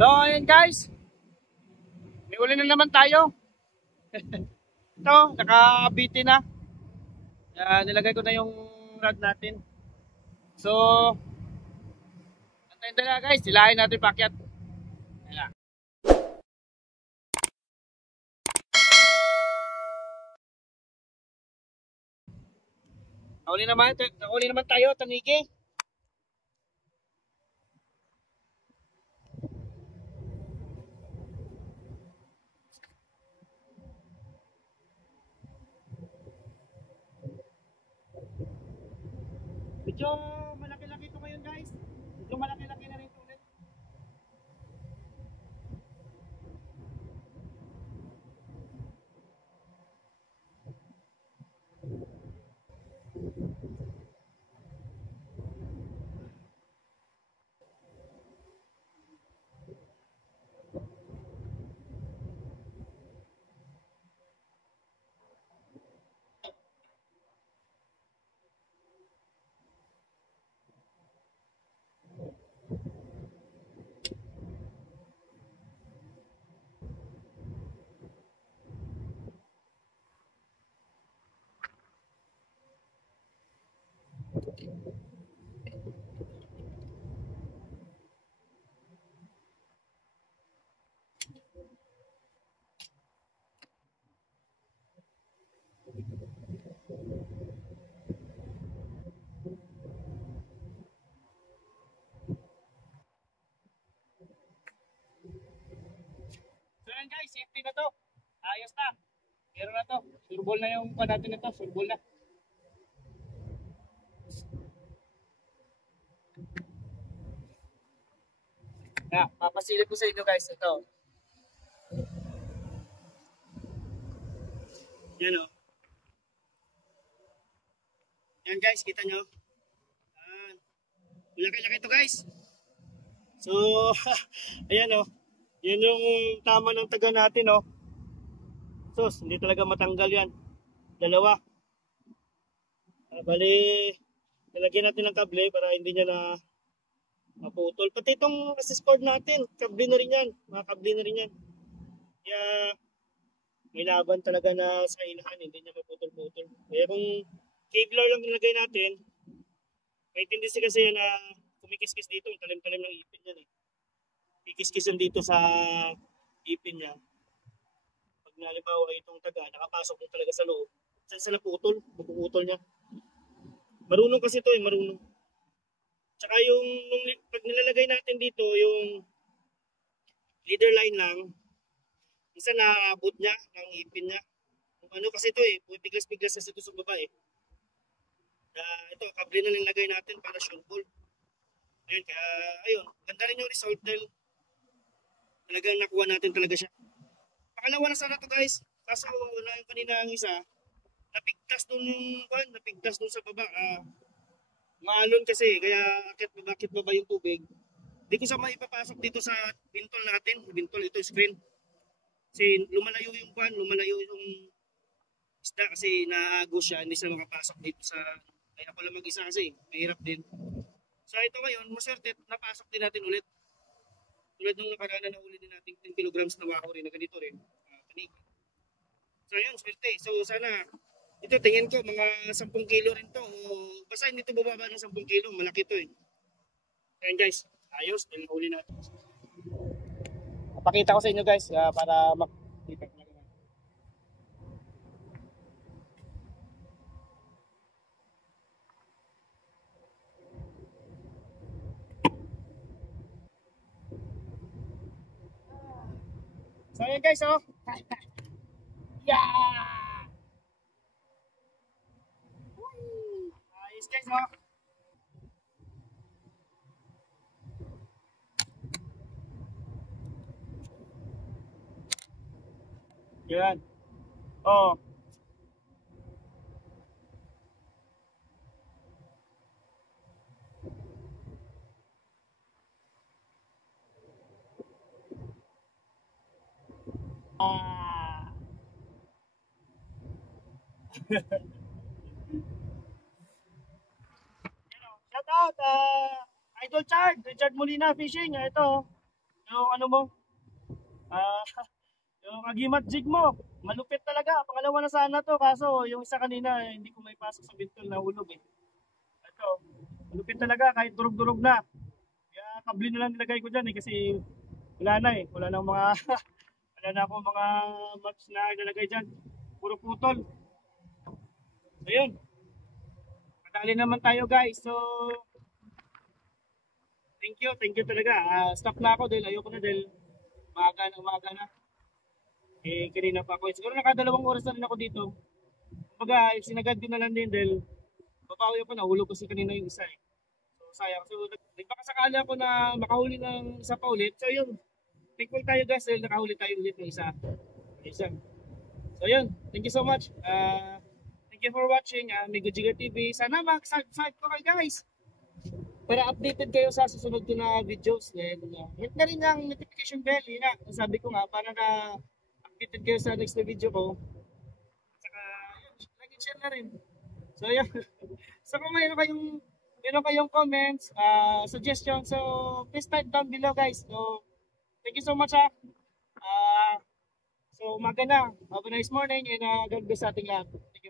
So, ayan guys. May uli na naman tayo. Ito, nakabiti na. Nilagay ko na yung rod natin. So, antayin na guys. Silahin natin pakyat. Ayan. Nauli naman tayo, tanigi. Medyo malaki-laki ito ngayon guys. Medyo malaki-laki na rin ito ulit. So yan guys, safety na to. Ayos na. Meron na to. Surbol na yung pa natin ito. Surbol na. Papasilip ko sa inyo guys. Ito. Yan o. Yan guys, kita nyo. Yan. Malaki-laki ito guys. So, ayan o. Yan yung tama ng taga natin o. Sus, hindi talaga matanggal yan. Dalawa. Bali, nilagyan natin ng kable para hindi niya na maputol. Pati itong assist cord natin, kable na rin yan. Mga kable na rin yan. Kaya, may laban talaga na sa ilahan, hindi niya maputol-putol. Kaya kung Kevlar lang nilagay natin, may tendency kasi yan na kumikis-kis dito. Talim-talim ng ipin yan eh. Kikis-kisan dito sa ipin niya. Pag nalimbawa itong taga, nakapasok mo talaga sa loob. Saan sa naputol? Mapuputol niya. Marunong kasi ito eh, marunong. Tsaka yung pag nilalagay natin dito, yung leader line lang, isa naabot niya ng ipin niya. Ano kasi ito eh, biglas-biglas sa ito sa baba eh. Ito, kable na nilagay natin para sure ball. Ayun, kaya ayun, ganda rin yung result dahil talagang nakuha natin talaga siya. Pakalawa na sana to guys. Kaso na yung kanina ang isa, napigtas dun sa baba. Maalon kasi, kaya akit baba yung tubig. Di ko sa maipapasok dito sa bintol natin. Bintol, ito yung screen. Kasi lumalayo yung isda kasi naagos siya. Hindi sila makapasok dito sa, kaya ako lang mag-isa kasi, mahirap din. So ito ngayon, maswerte, napasok din natin ulit. Tulad nung nakaraan na uli din natin 10 kilograms na wako rin na ganito rin. Panig. So ayun, swerte. So sana, ito tingin ko mga 10 kilo rin to. Basta hindi ito bababa ng 10 kilo. Malaki to eh. Ayun guys, ayos. Uli natin. Papakita ko sa inyo guys para makita nyo. So ayun guys oh. Yeah! Ayos guys oh. Yan. Oh. Shout out Idol Richard Molina Fishing. Ito. Yung ano mo, ah, yung agimat jig mo, malupit talaga. Pangalawa na sana to, kaso yung isa kanina, hindi ko may pasok sa bintol, nahulog eh. Ito, malupit talaga, kahit durog-durog na. Kaya kabli na lang nilagay ko dyan eh, kasi wala na eh. Wala na mga, wala na akong mga match na nilagay dyan. Puro putol. So yun, madali naman tayo guys. So, thank you talaga. Stop na ako dahil ayoko na dahil umaga na. Eh, kanina pa ako. Siguro nakadalawang oras na rin ako dito. Kumbaga, sinagad ko na lang din dahil babawi ako, nahulog kasi kanina yung isa eh. So, sayang. So, nagbakasakali ako na makahuli ng isa pa ulit. So, yun. Thankful tayo guys dahil nakahuli tayo ulit ng isa. Isa. So, yun. Thank you so much. Thank you for watching Migo Jiga TV. Sana mag-subscribe ko kayo guys para updated kayo sa susunod ko na videos. Then, hit na rin ang notification bell. Yun na, sabi ko nga, para na updated kayo sa next na video ko. At saka, yun, like and share na rin. So, yun. So, kung meron kayong comments, suggestions, so, please type down below, guys. So, thank you so much, ha. So, umaga na. Have a nice morning and God bless sa ating lahat. Thank you.